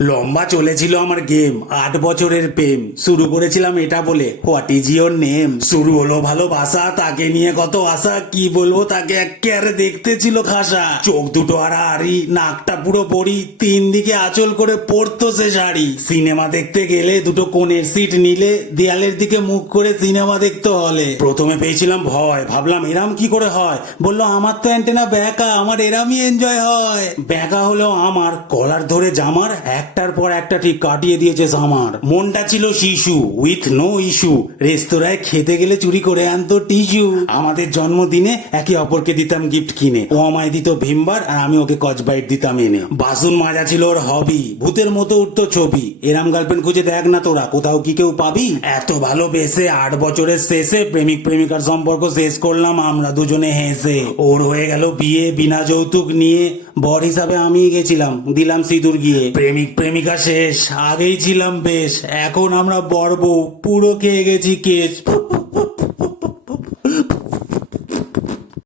লম্বা চলেছিল আমার গেম, 8 বছরের প্রেম। শুরু করেছিলাম এটা বলে, হোয়াট ইজ ইয়োর নেম। শুরু হলো ভালোবাসা, তাকে নিয়ে কত আশা, কি বলবো তাকে একেবারে দেখতে ছিল খাসা। চোখ দুটো আড়াআড়ি, নাকটা পুরো পরি, 3 দিকে আঁচল করে পড়তো সে শাড়ি। সিনেমা দেখতে গেলে দুটো কোণের সিট নিলে, দেয়ালের দিকে মুখ করে সিনেমা দেখতে হলে। প্রথমে পেয়েছিলাম ভয়, ভাবলাম এরাম কি করে হয়। বললো আমার তো অ্যান্টেনা ব্যাকা, আমার এরামই এনজয় হয়। ব্যাকা হলো আমার কলার ধরে জামার একটার পর একটা ঠিক কাটিয়ে দিয়েছে আমার। মনটা ছিল শিশু উইথ নো ইস্যু, রেস্তোরাঁয় খেতে গেলে চুরি করে আনতো টিস্যু। আমাদের জন্মদিনে একে অপরকে দিতাম গিফট কিনে, ও আমায় দিত ভীমবার আর আমি ওকে কচবাইট দিতাম এনে। বাসন মাজা ছিল ওর হবি, ভূতের মতো উঠতো ছবি। এরাম গার্লফ্রেন্ড খুঁজে দেখ না তোরা, কোথাও কি কেউ পাবি? এত ভালোবেসে 8 বছরের শেষে প্রেমিক প্রেমিকার সম্পর্ক শেষ করলাম আমরা দুজনে হেসে। ওর হয়ে গেল বিয়ে বিনা যৌতুক নিয়ে, বর হিসাবে আমি গেছিলাম, দিলাম সিঁদুর গিয়ে। প্রেমিক প্রেমিকা শেষ, আগেই ছিলাম বেশ, এখন আমরা বর বউ, পুরো খেয়ে গেছি কেস।